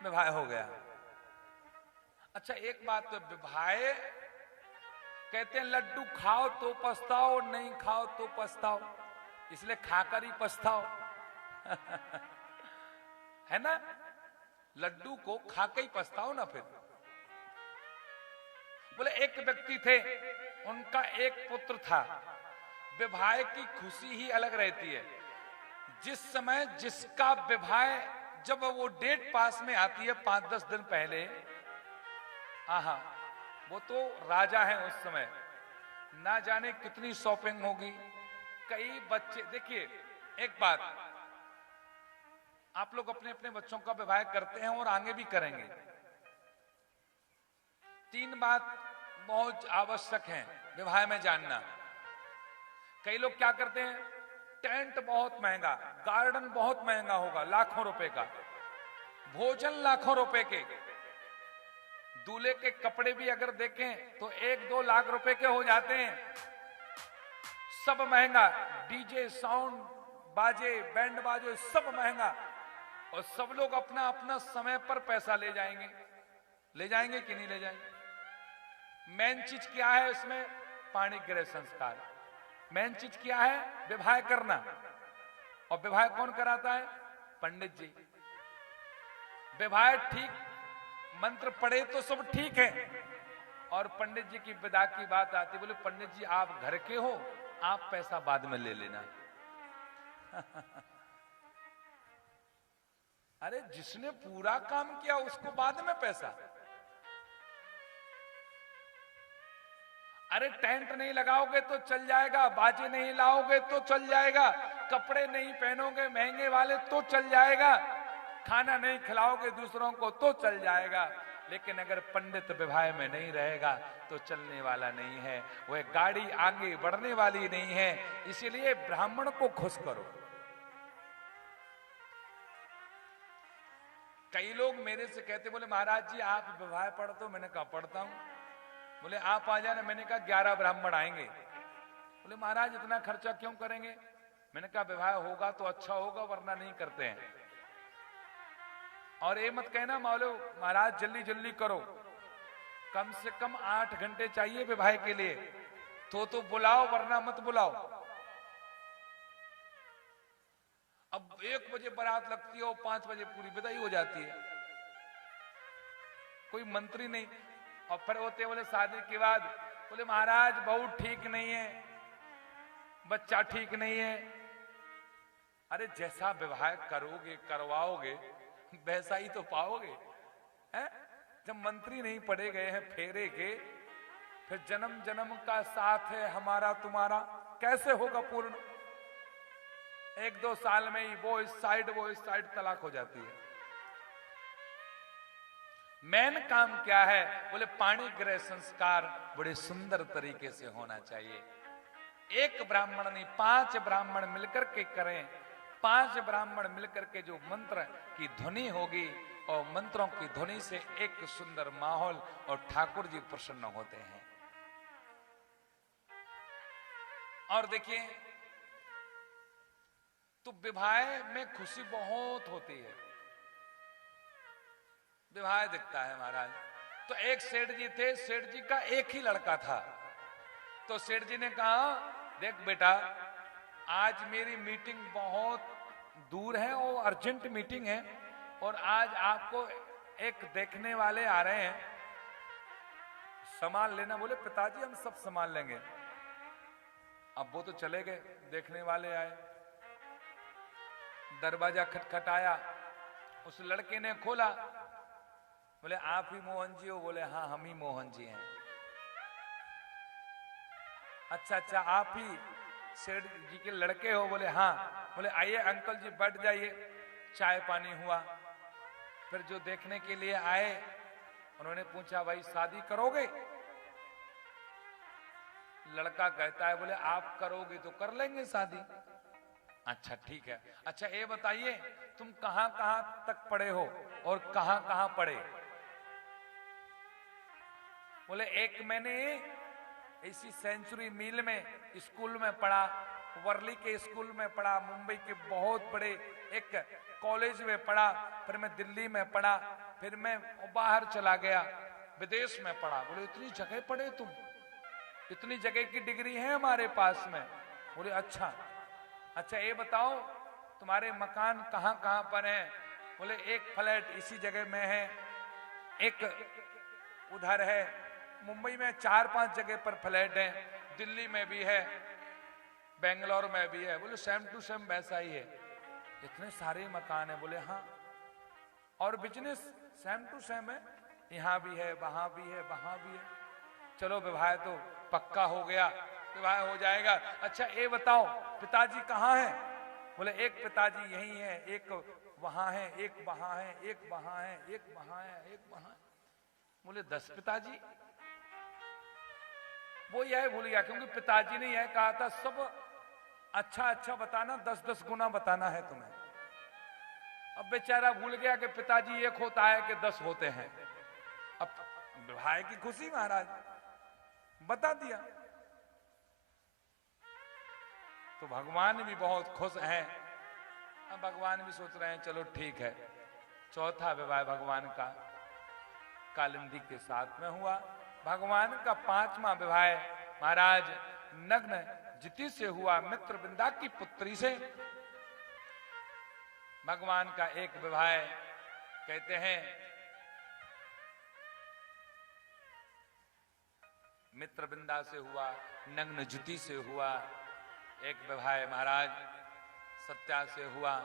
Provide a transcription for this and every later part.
विवाह हो गया। अच्छा एक बात, तो विवाह कहते हैं लड्डू खाओ तो पछताओ, नहीं खाओ तो पछताओ, इसलिए खाकर ही पछताओ। है ना, लड्डू को खाकर ही पछताओ ना फिर। बोले एक व्यक्ति थे, उनका एक पुत्र था। विवाह की खुशी ही अलग रहती है। जिस समय जिसका विवाह, जब वो डेट पास में आती है 5-10 दिन पहले, आहा, वो तो राजा है उस समय, ना जाने कितनी शॉपिंग होगी। कई बच्चे, देखिए एक बात, आप लोग अपने अपने बच्चों का विवाह करते हैं और आगे भी करेंगे। 3 बात बहुत आवश्यक है विवाह में जानना। कई लोग क्या करते हैं, टेंट बहुत महंगा, गार्डन बहुत महंगा होगा, लाखों रुपए का, भोजन लाखों रुपए के, दूल्हे के कपड़े भी अगर देखें तो 1-2 लाख रुपए के हो जाते हैं, सब महंगा, डीजे साउंड बाजे बैंड बाजे सब महंगा, और सब लोग अपना अपना समय पर पैसा ले जाएंगे। ले जाएंगे कि नहीं ले जाएंगे? मेन चीज क्या है इसमें? पाणी ग्रह संस्कार। मेन चीज क्या है? विवाह करना। और विवाह कौन कराता है? पंडित जी। विवाह ठीक, मंत्र पढ़े तो सब ठीक है, और पंडित जी की विदा की बात आती, बोले पंडित जी आप घर के हो, आप पैसा बाद में ले लेना। अरे जिसने पूरा काम किया उसको बाद में पैसा। अरे टेंट नहीं लगाओगे तो चल जाएगा, बाजे नहीं लाओगे तो चल जाएगा, कपड़े नहीं पहनोगे महंगे वाले तो चल जाएगा, खाना नहीं खिलाओगे दूसरों को तो चल जाएगा, लेकिन अगर पंडित विवाह में नहीं रहेगा तो चलने वाला नहीं है, वह गाड़ी आगे बढ़ने वाली नहीं है। इसीलिए ब्राह्मण को खुश करो। कई लोग मेरे से कहते, बोले महाराज जी आप विवाह पढ़ते हो? मैंने कहा पढ़ता हूं। बोले आप आ जाना। मैंने कहा 11 ब्राह्मण आएंगे। बोले महाराज इतना खर्चा क्यों करेंगे? मैंने कहा विवाह होगा तो अच्छा होगा, वरना नहीं करते हैं। और ये मत कहना मौलो महाराज जल्दी जल्दी करो, कम से कम 8 घंटे चाहिए विवाह के लिए, तो बुलाओ वरना मत बुलाओ। अब 1 बजे बारात लगती है और 5 बजे पूरी विदाई हो जाती है, कोई मंत्री नहीं। और फिर होते बोले शादी के बाद, बोले महाराज बहू ठीक नहीं है, बच्चा ठीक नहीं है। अरे जैसा विवाह करोगे करवाओगे वैसा ही तो पाओगे, है? जब मंत्री नहीं पढ़े गए हैं फेरे के, फिर जन्म जन्म का साथ है हमारा तुम्हारा, कैसे होगा पूर्ण? 1-2 साल में ही वो इस साइड तलाक हो जाती है। मेन काम क्या है? बोले पाणी ग्रह संस्कार बड़े सुंदर तरीके से होना चाहिए। एक ब्राह्मण नहीं, 5 ब्राह्मण मिलकर के करें। 5 ब्राह्मण मिलकर के जो मंत्र की ध्वनि होगी, और मंत्रों की ध्वनि से एक सुंदर माहौल, और ठाकुर जी प्रसन्न होते हैं। और देखिए, तो विवाह में खुशी बहुत होती है। विवाह दिखता है महाराज। तो एक सेठ जी थे, सेठ जी का एक ही लड़का था। तो सेठ जी ने कहा देख बेटा, आज मेरी मीटिंग बहुत दूर है और अर्जेंट मीटिंग है, और आज आपको एक देखने वाले आ रहे हैं, संभाल लेना। बोले पिताजी हम सब संभाल लेंगे। अब वो तो चले गए, देखने वाले आए, दरवाजा खटखटाया, उस लड़के ने खोला। बोले आप ही मोहन जी हो? बोले हाँ हम ही मोहन जी हैं। अच्छा आप ही सेठ जी के लड़के हो? बोले हाँ। बोले आइए अंकल जी बैठ जाइए, चाय पानी हुआ। फिर जो देखने के लिए आए उन्होंने पूछा भाई शादी करोगे? लड़का कहता है बोले आप करोगे तो कर लेंगे शादी। अच्छा ठीक है। अच्छा ये बताइए तुम कहां कहां तक पढ़े हो और कहां कहां पढ़े? बोले एक मैंने इसी सेंचुरी मिल में स्कूल में पढ़ा, वर्ली के स्कूल में पढ़ा, मुंबई के बहुत बड़े एक कॉलेज में पढ़ा, फिर मैं दिल्ली में पढ़ा, फिर मैं बाहर चला गया, विदेश में पढ़ा। बोले इतनी जगह पढ़े तुम, इतनी जगह की डिग्री है हमारे पास में। बोले अच्छा अच्छा, ये बताओ तुम्हारे मकान कहाँ कहाँ पर हैं? बोले एक फ्लैट इसी जगह में है, एक उधर है, मुंबई में 4-5 जगह पर फ्लैट है, दिल्ली में भी है, बेंगलोर में भी है। बोले सेम टू सेम वैसा ही है, इतने सारे मकान है। बोले हाँ, और बिजनेस सेम टू सेम है, यहाँ भी है, वहां भी है, वहां भी है। चलो विवाह तो पक्का हो गया, विवाह हो जाएगा। अच्छा ये बताओ पिताजी कहाँ हैं? बोले एक पिताजी यही है, एक वहां है, एक वहां है, एक वहां है, एक वहां है, एक वहां है। बोले 10 पिताजी? वो यह भूल गया, क्योंकि पिताजी ने यह कहा था सब अच्छा अच्छा बताना, 10-10 गुना बताना है तुम्हें। अब बेचारा भूल गया कि पिताजी एक होता है कि 10 होते हैं। अब भाई की खुशी, महाराज बता दिया। तो भगवान भी बहुत खुश हैं। अब भगवान भी सोच रहे हैं चलो ठीक है। चौथा विवाह भगवान का कालिंदी के साथ में हुआ। भगवान का 5वां विवाह महाराज नग्न जिति से हुआ, मित्रविंदा की पुत्री से। भगवान का एक विवाह कहते हैं मित्रविंदा से हुआ, नग्न ज्योति से हुआ। एक विवाह महाराज सत्या से हुआ।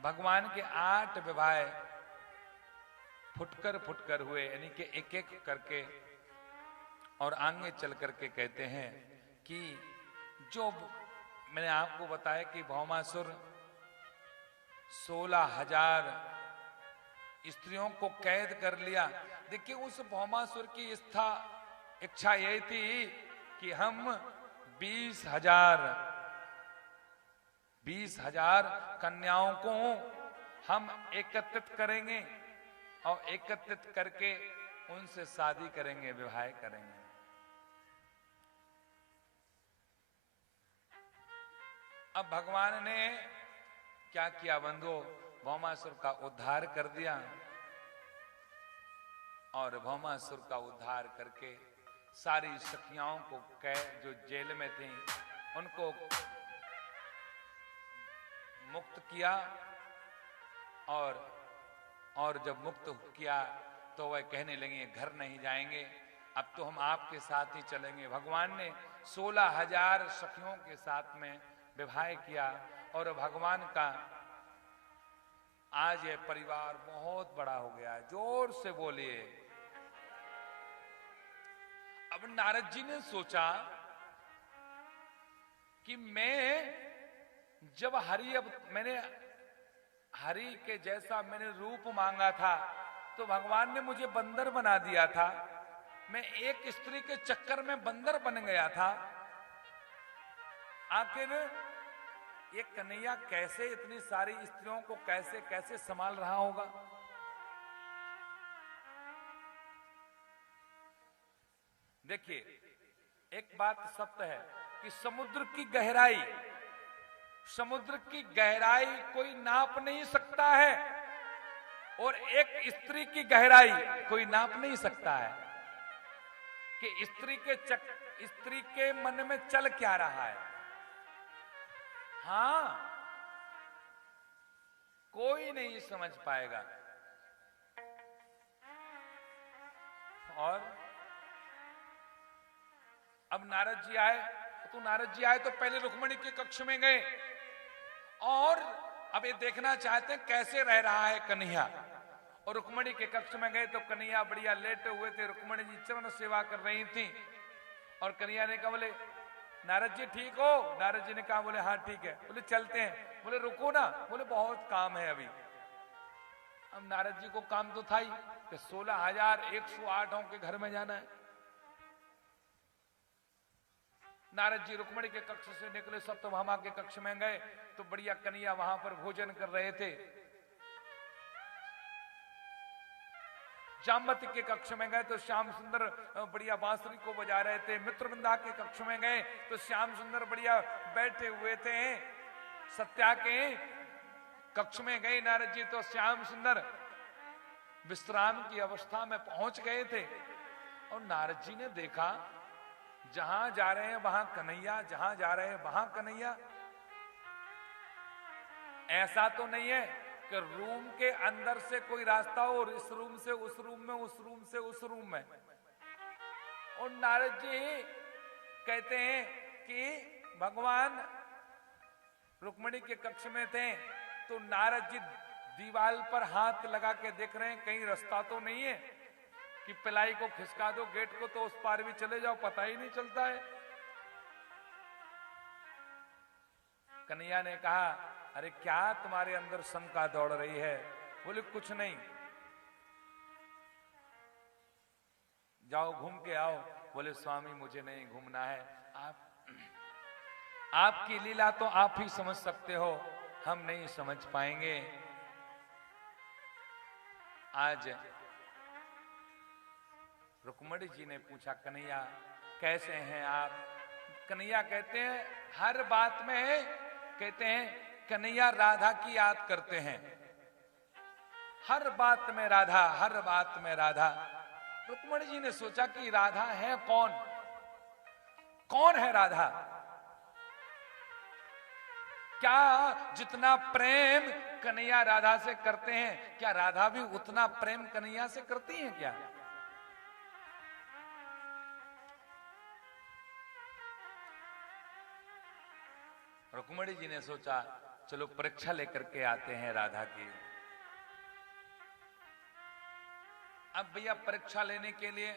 भगवान के 8 विवाह फुटकर हुए, यानी कि एक एक करके। और आगे चल करके कहते हैं कि जो मैंने आपको बताया कि भौमासुर 16,000 स्त्रियों को कैद कर लिया। देखिए उस भौमासुर की इच्छा यही थी कि हम 20,000 कन्याओं को हम एकत्रित करेंगे और एकत्रित करके उनसे शादी करेंगे, विवाह करेंगे। अब भगवान ने क्या किया बंधु, भौमासुर का उद्धार कर दिया। और भौमासुर का उद्धार करके सारी सखियाओं को जो जेल में थी उनको मुक्त किया। और जब मुक्त किया तो वह कहने लगे घर नहीं जाएंगे, अब तो हम आपके साथ ही चलेंगे। भगवान ने 16,000 सखियों के साथ में विवाह किया। और भगवान का आज ये परिवार बहुत बड़ा हो गया है। जोर से बोलिए। अब नारद जी ने सोचा कि मैंने हरि के जैसा मैंने रूप मांगा था तो भगवान ने मुझे बंदर बना दिया था। मैं एक स्त्री के चक्कर में बंदर बन गया था। आखिर ये कन्हैया कैसे इतनी सारी स्त्रियों को कैसे कैसे संभाल रहा होगा। देखिए एक बात सत्य है कि समुद्र की गहराई कोई नाप नहीं सकता है और एक स्त्री की गहराई कोई नाप नहीं सकता है कि स्त्री के मन में चल क्या रहा है। हाँ, कोई नहीं समझ पाएगा। और अब नारद जी आए तो पहले रुक्मिणी के कक्ष में गए और अब ये देखना चाहते हैं कैसे रह रहा है कन्हैया। और रुक्मिणी के कक्ष में गए तो कन्हैया बढ़िया लेटे हुए थे, रुक्मिणी जी चरण सेवा कर रही थी। और कन्हैया ने कहा बोले नारद जी ठीक हो? नारद जी ने कहा बोले हाँ ठीक है। बोले चलते हैं। बोले रुको ना, बोले बहुत काम है अभी। अब नारद जी को काम तो था ही कि 16,108 के घर में जाना है। नारद जी रुक्मिणी के कक्ष से निकले, सप्तभामा के कक्ष में गए तो बढ़िया कन्हैया वहां पर भोजन कर रहे थे। जामवती के कक्ष में गए तो श्याम सुंदर बढ़िया बांसुरी को बजा रहे थे। मित्रविंदा के कक्ष में गए तो श्याम सुंदर बढ़िया बैठे हुए थे। सत्या के कक्ष में गए नारद जी तो श्याम सुंदर विश्राम की अवस्था में पहुंच गए थे। और नारद जी ने देखा जहां जा रहे हैं वहां कन्हैया, जहां जा रहे हैं वहां कन्हैया। ऐसा तो नहीं है कि रूम के अंदर से कोई रास्ता हो और इस रूम से उस रूम में, उस रूम से उस रूम में। और नारद जी कहते हैं कि भगवान रुक्मिणी के कक्ष में थे तो नारद जी दीवार पर हाथ लगा के देख रहे हैं कहीं रास्ता तो नहीं है कि पिलाई को खिसका दो गेट को तो उस पार भी चले जाओ, पता ही नहीं चलता है। कन्हैया ने कहा, अरे क्या तुम्हारे अंदर शंका दौड़ रही है? बोले कुछ नहीं, जाओ घूम के आओ। बोले स्वामी मुझे नहीं घूमना है, आपकी लीला तो आप ही समझ सकते हो, हम नहीं समझ पाएंगे। आज रुक्मिणी जी ने पूछा, कन्हैया कैसे हैं आप? कन्हैया कहते हैं हर बात में कहते हैं कन्हैया राधा की याद करते हैं, हर बात में राधा, हर बात में राधा। रुक्मिणी जी ने सोचा कि राधा है कौन? कौन है राधा? क्या जितना प्रेम कन्हैया राधा से करते हैं, क्या राधा भी उतना प्रेम कन्हैया से करती हैं क्या? रुक्मिणी जी ने सोचा चलो परीक्षा लेकर के आते हैं राधा की। अब भैया परीक्षा लेने के लिए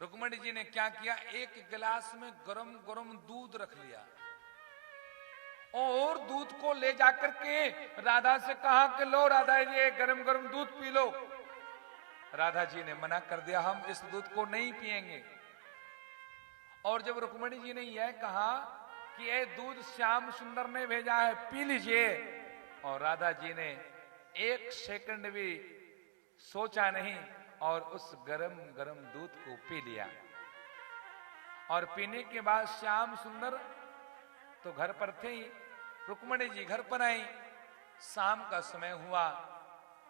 रुक्मिणी जी ने क्या किया, एक गिलास में गरम गरम दूध रख लिया और दूध को ले जाकर के राधा से कहा कि लो राधा ये गरम गरम दूध पी लो। राधा जी ने मना कर दिया, हम इस दूध को नहीं पिएंगे। और जब रुक्मिणी जी ने यह कहा कि ये दूध श्याम सुंदर ने भेजा है, पी लीजिए, और राधा जी ने एक सेकंड भी सोचा नहीं और उस गरम गरम दूध को पी लिया। और पीने के बाद श्याम सुंदर तो घर पर थे ही, रुक्मिणी जी घर पर आई। शाम का समय हुआ,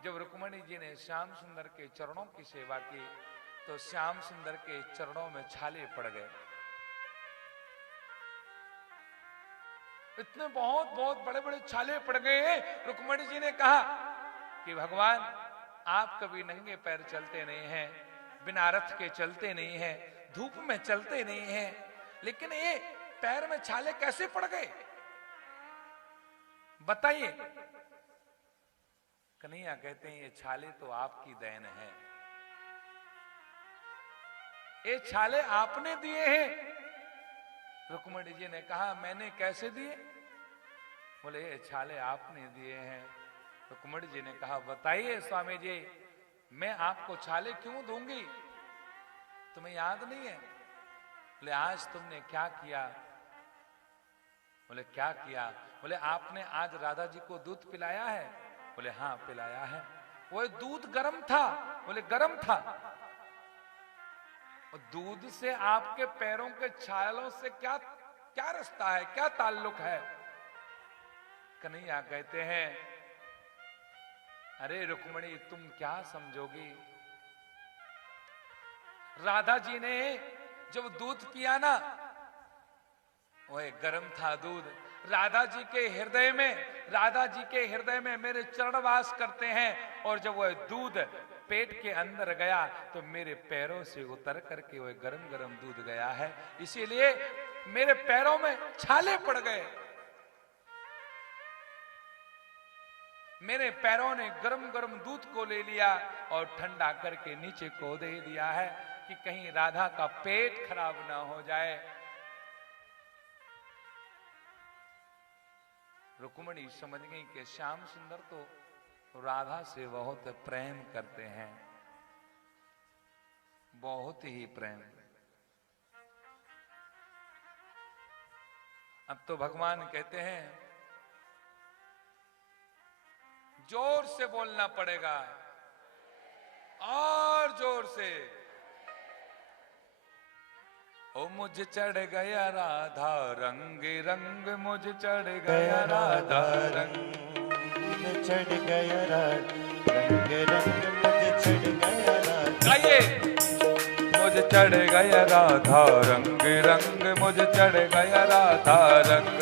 जब रुक्मिणी जी ने श्याम सुंदर के चरणों की सेवा की तो श्याम सुंदर के चरणों में छाले पड़ गए। इतने बहुत बहुत बड़े बड़े छाले पड़ गए। रुक्मिणी जी ने कहा कि भगवान आप कभी नंगे पैर चलते नहीं हैं, बिना रथ के चलते नहीं हैं, धूप में चलते नहीं हैं, लेकिन ये पैर में छाले कैसे पड़ गए बताइए। कन्हैया कहते हैं ये छाले तो आपकी देन है, ये छाले आपने दिए हैं। रुक्मिणी जी ने कहा मैंने कैसे दिए? बोले ये छाले आपने दिए हैं। रुक्मिणी जी ने कहा बताइए स्वामी जी, मैं आपको छाले क्यों दूंगी, तुम्हें याद नहीं है? बोले आज तुमने क्या किया? बोले क्या किया? बोले आपने आज राधा जी को दूध पिलाया है? बोले हाँ पिलाया है। वो दूध गर्म था? बोले गर्म था। और दूध से आपके पैरों के छालों से क्या क्या रिश्ता है, क्या ताल्लुक है? कन्हैया कहते हैं अरे रुक्मिणी तुम क्या समझोगी, राधा जी ने जब दूध पिया ना, वह गर्म था दूध। राधा जी के हृदय में, राधा जी के हृदय में मेरे चरणवास करते हैं, और जब वह दूध पेट के अंदर गया तो मेरे पैरों से उतर करके वह गरम गरम दूध गया है, इसीलिए मेरे पैरों में छाले पड़ गए। मेरे पैरों ने गरम गरम दूध को ले लिया और ठंडा करके नीचे को दे दिया है कि कहीं राधा का पेट खराब ना हो जाए। रुक्मिणी समझ गई कि श्याम सुंदर तो राधा से बहुत प्रेम करते हैं, बहुत ही प्रेम। अब तो भगवान कहते हैं जोर से बोलना पड़ेगा, और जोर से। ओ मुझ चढ़ गया राधा रंग रंग, मुझ चढ़ गया राधा रंग। मुझे चढ़ गया रंग रंग मुझे चढ़ गया राधा। गाइए। मुझे चढ़ गया राधा रंग रंग मुझे चढ़ गया राधा रंग।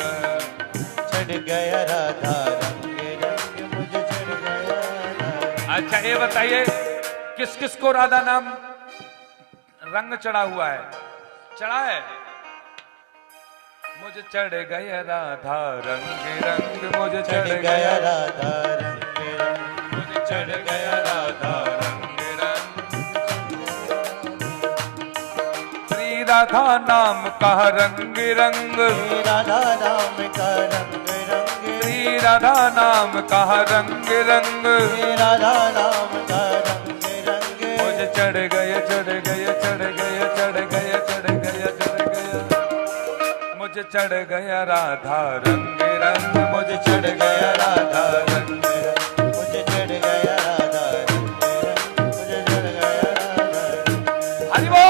चढ़ गया राधा रंग रंग मुझे चढ़ गया राधा। अच्छा ये बताइए किस किस को राधा नाम रंग चढ़ा हुआ है? चढ़ा है? मुझे चढ़ गया राधा रंग रंग मुझे चढ़ गया राधा रंग रंग मुझे चढ़ गया राधा रंग रंग। श्री राधा नाम का रंग रंग श्री राधा नाम का रंग रंग श्री राधा नाम का रंग रंग श्री राधा नाम का रंग रंग मुझे चढ़ गया चढ़ गया चढ़ गया चढ़ गया चढ़ गया चढ़ गया मुझे चढ़ गया राधा रंग रंग मुझे चढ़ गया राधा रंग रंग मुझे चढ़ गया राधा रंग रंग मुझे चढ़ गया राधा रंग। हरि बोल।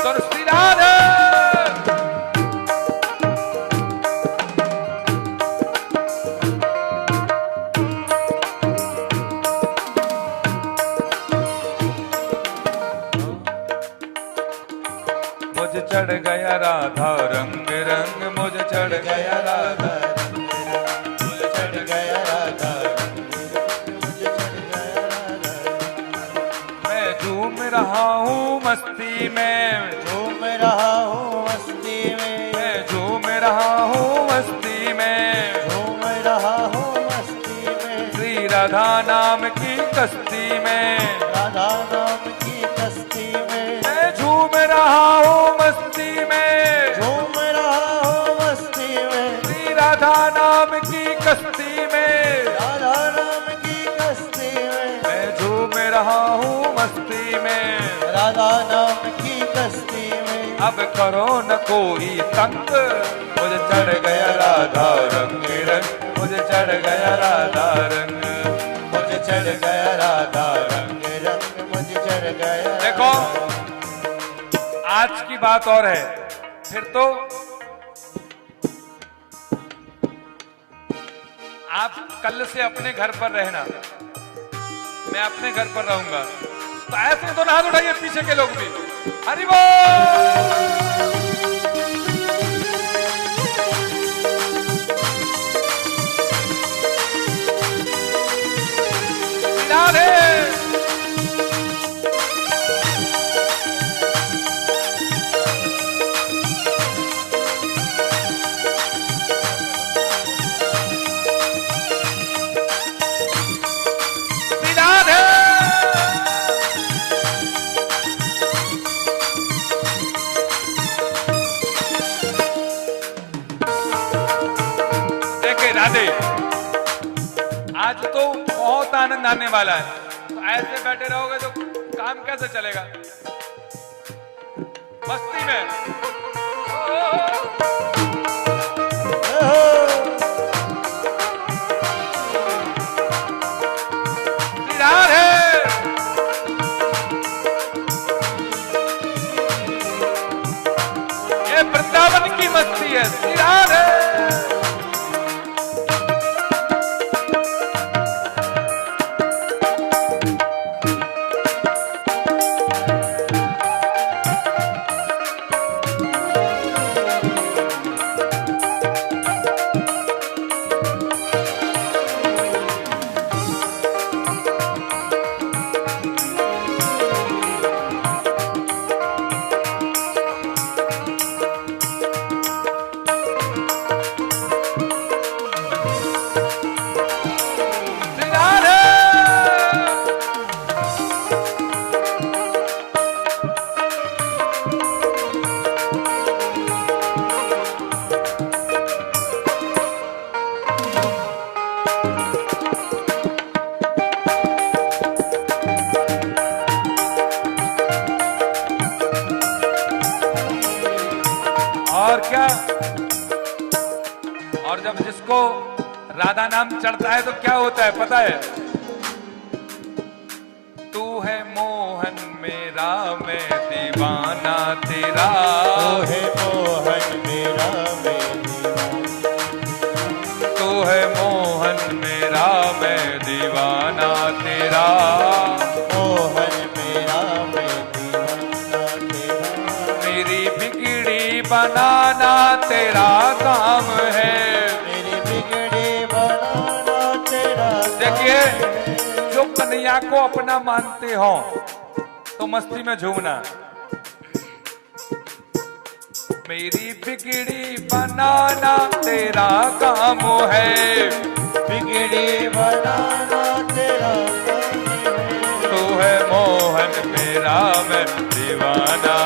तो श्री राधे मुझे चढ़ गया राधा रंग रंग मुझे चढ़ गया राधा रंग रंग मुझे चढ़ गया राधा रंग रंग मुझे चढ़ गया राधा रंग। मैं झूम रहा हूँ मस्ती में झूम रहा हूँ मस्ती में मैं झूम रहा हूँ मस्ती में झूम रहा हूँ मस्ती में श्री राधा नाम की कश्ती में राधा नाम की कश्ती में मैं झूम रहा हूँ मस्ती में झूम रहा हूँ मस्ती में श्री राधा नाम की कश्ती में राधा नाम की कश्ती में मैं झूम रहा हूँ मस्ती में राधा नाम की कश्ती में। अब करो न कोई तंग मुझे चढ़ गया राधा रंग रंग मुझे चढ़ गया राधा रंग मुझे चढ़ गया राधा रंग रंग मुझे चढ़ गया। देखो आज की बात और है फिर तो आप कल से अपने घर पर रहना मैं अपने घर पर रहूंगा तो ऐसे तो हाथ उठाइए पीछे के लोग भी हरि बोल। राधे राधे देखे राधे आज तो बहुत आनंद आने वाला है तो ऐसे बैठे रहोगे तो काम कैसे चलेगा मस्ती में। राधे ये वृंदावन की मस्ती है राधे। और क्या और जब जिसको राधा नाम चढ़ता है तो क्या होता है पता है? तू है मोहन मेरा मैं दीवाना तेरा, तू है मोहन मेरा मैं दीवाना, तू है मोहन मेरा मैं दीवाना तेरा, मोहन मेरा मैं दीवाना तेरा, मेरी बिगड़ी बनाना तेरा काम है। मेरी बिगड़ी बनाना तेरा देखिए, काम है। जो कन्हैया को अपना मानते हो तो मस्ती में झूमना। मेरी बिगड़ी बनाना तेरा काम है, बिगड़ी बनाना तेरा काम है। तू है मोहन मेरा मैं दीवाना